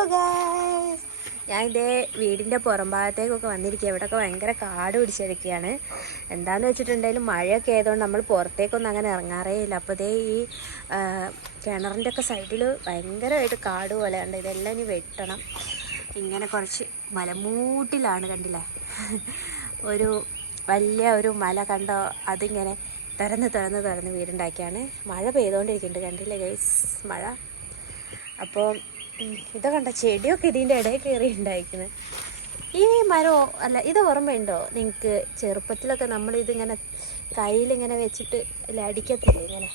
Hello guys ഞാൻ ഇതേ വീടിന്റെ പുറം ഭാഗത്തേക്കൊക്കെ വന്നിരിക്കുക ഇവിടെയൊക്കെ ഭയങ്കര കാട് പിടിച്ചെടുക്കുകയാണ് എന്താണെന്ന് വെച്ചിട്ടുണ്ടെങ്കിലും മഴയൊക്കെ ആയതുകൊണ്ട് നമ്മൾ പുറത്തേക്കൊന്നും അങ്ങനെ ഇറങ്ങാറേ ഇല്ല. അപ്പോൾ ഇതേ ഈ കിണറിന്റെ ഒക്കെ സൈഡിൽ ഭയങ്കരമായിട്ട് കാട് പോലെ. ഉണ്ട് ഇതെല്ലാം ഇനി വെട്ടണം. ഇങ്ങനെ കുറച്ച് മലമൂട്ടിലാണ് കണ്ടില്ലേ? ഒരു വലിയ ഒരു മല കണ്ടോ അതിങ്ങനെ തുറന്ന് തുറന്ന് തുറന്ന് വീടുണ്ടാക്കിയാണ്. മഴ പെയ്തുകൊണ്ടിരിക്കുന്നുണ്ട് കണ്ടില്ലേ ഗൈസ് മഴ. അപ്പോൾ ഇത് കണ്ട ചെടിയൊക്കെ ഇതിന്റെ ഇടയിൽ കയറി ഉണ്ടായിരിക്കുന്നത് ഈ മരം അല്ല ഇത് ഓർമ്മയുണ്ടോ നിങ്ങൾക്ക് ചെറുപ്പത്തിലൊക്കെ നമ്മൾ ഇതിങ്ങനെ കയ്യിലിങ്ങനെ വെച്ചിട്ട് അല്ല അടിക്കത്തില്ലേ ഇങ്ങനെ?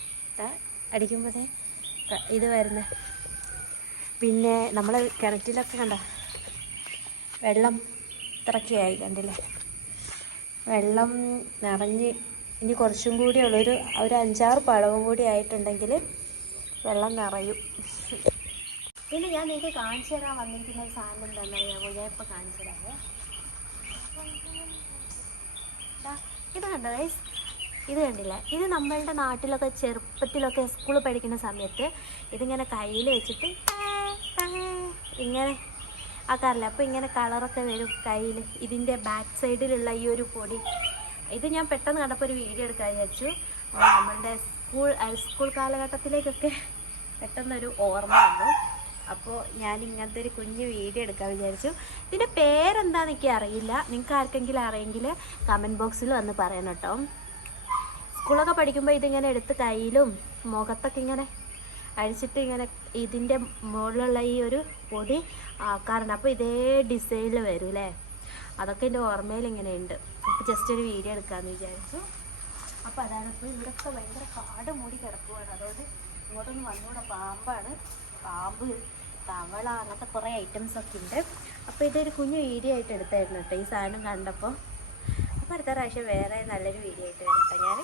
അടിക്കുമ്പോഴേ ഇത് വരുന്ന. പിന്നെ നമ്മൾ കിണറ്റിലൊക്കെ കണ്ട? വെള്ളം ഇത്രയൊക്കെയായി കണ്ടില്ലേ? വെള്ളം നിറഞ്ഞ് ഇനി കുറച്ചും കൂടി ഉള്ളൊരു ഒരു അഞ്ചാറ് പഴവും കൂടി ആയിട്ടുണ്ടെങ്കിൽ വെള്ളം നിറയും. പിന്നെ ഞാൻ നിങ്ങൾക്ക് കാണിച്ചു തരാൻ വന്നിരിക്കുന്ന ഒരു സാധനം എന്താണെന്നറിയാമോ ഞാൻ ഇപ്പോൾ കാണിച്ചു തരാമേ ഇത് കണ്ടോ ഗൈസ് ഇത് കണ്ടില്ലേ? ഇത് നമ്മളുടെ നാട്ടിലൊക്കെ ചെറുപ്പത്തിലൊക്കെ സ്കൂളിൽ പഠിക്കുന്ന സമയത്ത് ഇതിങ്ങനെ കയ്യിൽ വെച്ചിട്ട് ഇങ്ങനെ ആക്കാറില്ല? അപ്പോൾ ഇങ്ങനെ കളറൊക്കെ വരും കയ്യിൽ ഇതിന്റെ ബാക്ക് സൈഡിലുള്ള ഈ ഒരു പൊടി. ഇത് ഞാൻ പെട്ടെന്ന് കണ്ടപ്പോൾ ഒരു വീഡിയോ എടുക്കാൻ വിചാരിച്ചു. നമ്മളുടെ സ്കൂൾ സ്കൂൾ കാലഘട്ടത്തിലേക്കൊക്കെ പെട്ടെന്നൊരു ഓർമ്മ വന്നു. അപ്പോൾ ഞാൻ ഇങ്ങനത്തെ ഒരു കുഞ്ഞ് വീഡിയോ എടുക്കാൻ വിചാരിച്ചു. ഇതിന്റെ പേരെന്താണെന്ന് എനിക്ക് അറിയില്ല. നിങ്ങൾക്ക് ആർക്കെങ്കിലും അറിയെങ്കിൽ കമന്റ് ബോക്സിൽ വന്ന് പറയണം കേട്ടോ. സ്കൂളൊക്കെ പഠിക്കുമ്പോൾ ഇതിങ്ങനെ എടുത്ത് കയ്യിലും മുഖത്തൊക്കെ ഇങ്ങനെ അഴിച്ചിട്ട് ഇങ്ങനെ ഇതിന്റെ മുകളിലുള്ള ഈ ഒരു പൊടി ആക്കാറുണ്ട്. അപ്പോൾ ഇതേ ഡിസൈനിൽ വരും അല്ലേ അതൊക്കെ എന്റെ ഓർമ്മയിൽ ഇങ്ങനെ ഉണ്ട്. അപ്പോൾ ജസ്റ്റ് ഒരു വീഡിയോ എടുക്കാമെന്ന് വിചാരിച്ചു. അപ്പോൾ അതാണ് ഇപ്പോൾ ഇവിടെയൊക്കെ ഭയങ്കര കാട് മൂടി കിടക്കുവാണ്. അതുകൊണ്ട് ഇങ്ങോട്ടൊന്ന് വന്നുകൂടെ പാമ്പാണ്. പാമ്പ് തവള അങ്ങനത്തെ കുറേ ഐറ്റംസ് ഒക്കെ ഉണ്ട്. അപ്പോൾ ഇതൊരു കുഞ്ഞു വീഡിയോ ആയിട്ട് എടുത്തായിരുന്നു കേട്ടോ ഈ സാധനം കണ്ടപ്പോൾ അപ്പോൾ അടുത്ത പ്രാവശ്യം വേറെ നല്ലൊരു വീഡിയോ ആയിട്ട് വരട്ടെ. ഞാൻ